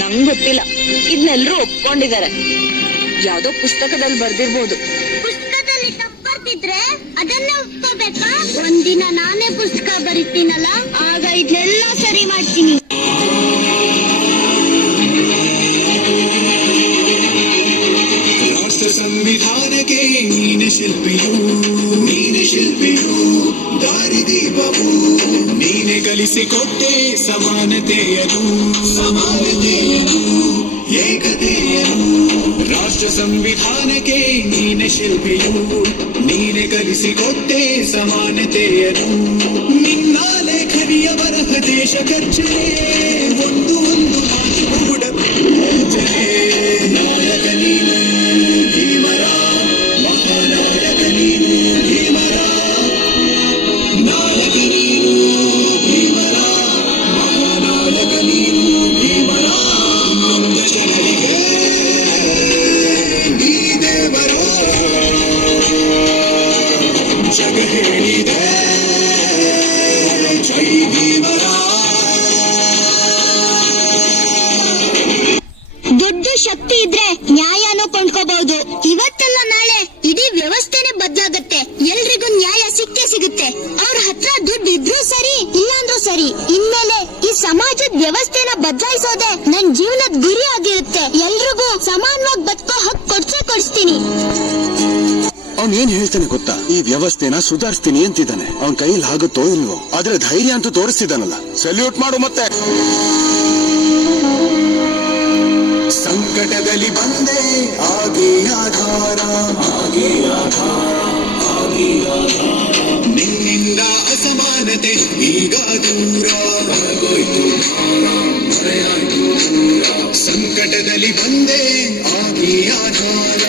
ನಂಗ್ ಗೊತ್ತಿಲ್ಲ. ಇದನ್ನೆಲ್ಲರೂ ಒಪ್ಕೊಂಡಿದ್ದಾರೆ. ಯಾವ್ದೋ ಪುಸ್ತಕದಲ್ಲಿ ಬರ್ದಿರ್ಬೋದು. ಪುಸ್ತಕದಲ್ಲಿ ತಪ್ಪು ಬರ್ತಿದ್ರೆ ಅದನ್ನ ಒಪ್ಕೋಬೇಕಾ? ಒಂದಿನ ನಾನೇ ಪುಸ್ತಕ ಬರೀತೀನಲ್ಲ? ಆಗ ಇದನ್ನೆಲ್ಲ ಸರಿ ಮಾಡ್ತೀನಿ. ರಾಷ್ಟ್ರ ಸಂವಿಧಾನಕ್ಕೆ ನೀನೆ ಶಿಲ್ಪಿಯು ನೀನೆ ಶಿಲ್ಪಿಯು ದಾರಿದೀಪವು ನೀನೆ ಕಲಿಸಿಕೊಟ್ಟೆ ಸಮಾನತೆಯನು ಸಮಾನತೆಯನು ಏಕತೆಯನು ರಾಷ್ಟ್ರ ಸಂವಿಧಾನಕ್ಕೆ ನೀನೆ ಶಿಲ್ಪಿಯು. ನೀನೆ ಕಲಿಸಿಕೊಟ್ಟೆ ಸಮಾನತೆಯನು ನಿನ್ನ ಲೇಖನಿಯ ಬರಹ ದೇಶ ಖರ್ಚನೆ ಹೇಳಿದೆ ಶಕ್ತಿ ಇದ್ರೆ ನ್ಯಾಯನೂ ಕೊಂಡ್ಕೋಬಹುದು ಇವತ್ತೆಲ್ಲ ನಾಳೆ ಇಡೀ ವ್ಯವಸ್ಥೆನೆ ಬದಲಾಗುತ್ತೆ. ಎಲ್ರಿಗೂ ನ್ಯಾಯ ಸಿಕ್ಕೇ ಸಿಗುತ್ತೆ. ಅವ್ರ ಹತ್ರ ದುಡ್ಡು ಇದ್ರೂ ಸರಿ, ಇಲ್ಲಾಂದ್ರೂ ಸರಿ. ಇನ್ಮೇಲೆ ಈ ಸಮಾಜದ ವ್ಯವಸ್ಥೆನ ಬದಲಾಯಿಸೋದೆ ನನ್ ಜೀವನದ ಗುರಿ ಆಗಿರುತ್ತೆ. ಎಲ್ರಿಗೂ ಸಮಾನವಾಗಿ ಬದುಕೋ ಹಕ್ಕು ಕೊಡ್ಸೇ ಕೊಡಿಸ್ತೀನಿ. ಅವ್ನ್ ಏನ್ ಹೇಳ್ತಾನೆ ಗೊತ್ತಾ? ಈ ವ್ಯವಸ್ಥೆನ ಸುಧಾರಿಸ್ತೀನಿ ಅಂತಿದ್ದಾನೆ. ಅವನ್ ಕೈಲಿ ಆಗುತ್ತೋ ಇಲ್ವೋ? ಆದ್ರೆ ಧೈರ್ಯ ಅಂತೂ ತೋರಿಸ್ತಿದ್ದಾನಲ್ಲ. ಸಲ್ಯೂಟ್ ಮಾಡು ಮತ್ತೆ. ಸಂಕಟದಲ್ಲಿ ಬಂದೆ, ಆಗಿ ಆಧಾರ ಆಗಿ ಆಧಾರ. ನಿನ್ನಿಂದ ಅಸಮಾನತೆ ಈಗ ದೂರ ಮರೆಯಾಯ್ತು. ಸಂಕಟದಲ್ಲಿ ಬಂದೆ, ಆಗಿ ಆಧಾರ.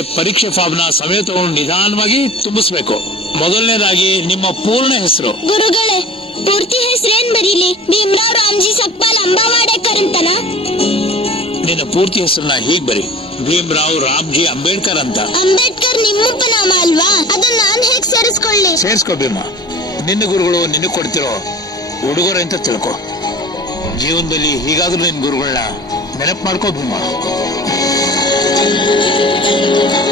ಮಕ್ಕಳೇ ಫಾರ್ಮ್ನ ಸಮಯ ತಗೊಂಡು ನಿಧಾನವಾಗಿ ತುಂಬಿಸ್ಬೇಕು. ಮೊದಲನೇದಾಗಿ ನಿಮ್ಮ ಪೂರ್ಣ ಹೆಸರು. ಗುರುಗಳೇ ಪೂರ್ತಿ ಹೆಸರೇನ್ ಬರೀಲಿ? ಭೀಮರಾವ್ ರಾಮ್ಜಿ ಸಕ್ಪಾಲ್ ಅಂಬಾವಾಡೇಕರ್ ಅಂತನ? ನಿನ್ನ ಪೂರ್ತಿ ಹೆಸರನ್ನ ಹೀಗ್ ಬರಿ. ಭೀಮರಾವ್ ರಾಮ್ಜಿ ಅಂಬೇಡ್ಕರ್ ಅಂತ. ಅಂಬೇಡ್ಕರ್ ನಿಮ್ಮ ನಾಮ ಅಲ್ವಾ? ಅದನ್ನ ನಾನ್ ಹೇಗ್ ಸೇರಿಸ್ಕೊಳ್ಳಿ? ಸೇರ್ಸ್ಕೋ ಭೀಮ. ನಿನ್ನ ಗುರುಗಳು ನಿನ್ನ ಕೊಡ್ತಿರೋ ಉಡುಗೊರೆ ಅಂತ ತಿಳ್ಕೊ. ಜೀವನದಲ್ಲಿ ಹೀಗಾದ್ರೂ ನಿನ್ ಗುರುಗಳನ್ನ ನೆನಪು ಮಾಡ್ಕೋ ಭೀಮ. ハハハハ!